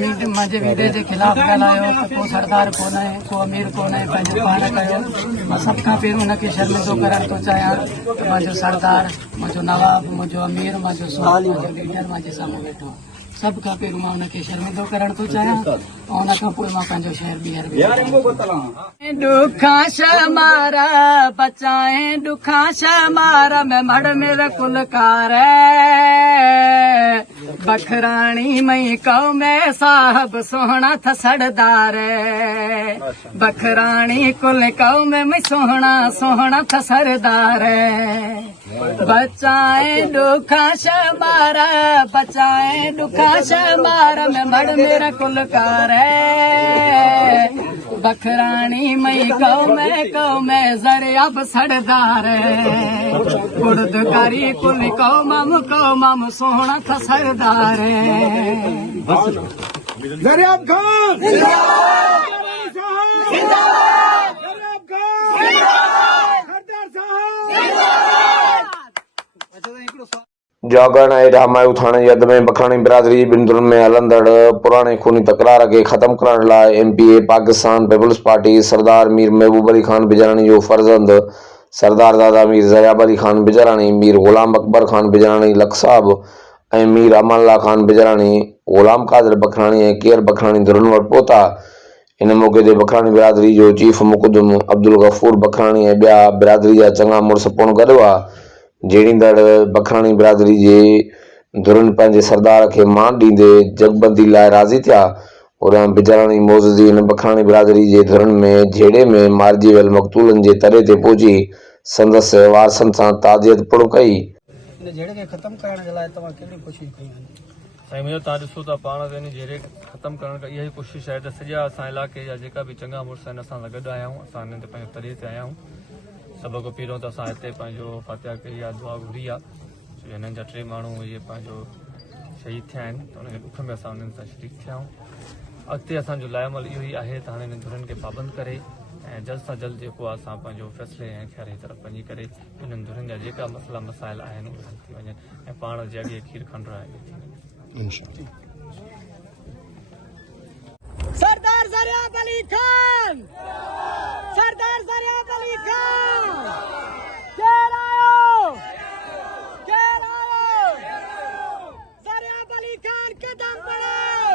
मुझे वीडियो के खिलाफ ॻाल्हायो त को सरदार कोन आहे, को अमीर कोन आहे, पंहिंजो पाण कयो। मां सभ खां पहिरियों हुनखे शर्मिंदो करण थो चाहियां त मुंहिंजो सरदार, मुंहिंजो नवाब, मुंहिंजो अमीर, मुंहिंजो मुंहिंजो लीडर मुंहिंजे साम्हूं वेठो आहे। सभ खां पहिरियों मां हुनखे शर्मिंदो करण थो चाहियां ऐं हुन खां पोइ मां पंहिंजो शहर ॿीहर ॾुखा शमारा बचाए ॾुखा शमारा में मड़ मेरा कुलकार बखराणी मई कौ में साहब सोहना था सरदार बखराणी कुल कौ में मैं सोहना सोहना था सरदार बचाए ॾुखा शमारा बचाए ॾुखा शमारा में मड़ मेरा कुलकार बखराणी मई कौ में जरियाब सरदार गुड़दकारी कुल कौ मम सोहना था सरदार जरियाब खान जागरण ऐं रामायू थाणे यद में बखराणी बिरादरी बिंदुरनि में हलंदड़ पुराणे खूनी तकरार खे ख़त्म करण लाइ MPA पाकिस्तान पीपल्स पार्टी सरदार मीर महबूब अली खान बिजराणी जो फर्जंद सरदार दादा मीर ज़रियाब अली खान बिजराणी, मीर गुलाम अकबर खान बिजराणी लख साहब ऐं मीर अमानल्ला खान बिजराणी, गुलाम कादिर बखराणी ऐं केयर बखराणी धुरनि वटि पहुता। इन मौक़े ते बखराणी बिरादरी जो चीफ मुक़दम अब्दुल गफूर बखराणी ऐं ॿिया बिरादरी जा चङा मुड़ुस पिण गॾु हुआ। जेड़ींदड़ बखराणी बिरादरी जे धुरनि पंहिंजे सरदार खे मान ॾींदे जगबंदी लाइ राज़ी थिया। उरां बिजराणी मौजूदी इन बखराणी बिरादरी जे धुरनि में झेड़े में मारिजी वियल मक़तूलनि जे तरे ते पहुची संदसि वारसनि सां ताज़ियत पिण कई। झेड़े खे ख़त्म करण जे लाइ तव्हां कहिड़ी कोशिशि कयूं? साईं मुंहिंजो तव्हां ॾिसो था पाण त झेड़े ख़त्म करण खां इहा ई कोशिशि आहे त सॼा असां इलाइक़े जा जेका बि चङा मुड़ुस आहिनि असां सां गॾु आया आहियूं, असां हिन ते पंहिंजो तरे ते आया आहियूं। सभ खां पहिरियों त असां हिते पंहिंजो फातिहा कई आहे, दुआ घुरी आहे छो हिननि जा 3 माण्हू इहे पंहिंजो शहीद थिया आहिनि त हुनखे ॾुख में असां हुननि सां शरीक थिया आहियूं। अॻिते असांजो लाइमल इहो ई आहे त हाणे हिन धुरनि खे पाबंद करे ऐं जल्द सां जल्द जेको आहे असां पंहिंजो फ़ैसिले ऐं ख़ैर तरफ़ वञी करे हिननि धुरनि जा जेका मसइला मसाइल आहिनि उहे हल थी वञनि ऐं पाण जे अॻे खीर खंडु आहे सरदार ज़रियाब अली खान, सरदार ज़रियाब अली खान केर आयो ज़रियाब अली खान कदम बढ़ाओ,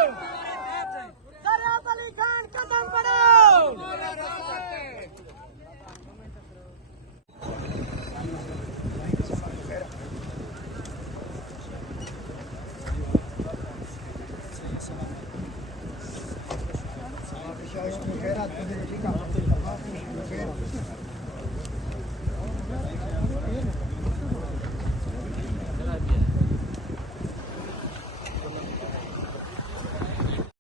ज़रियाब अली खान कदम बढ़ाओ।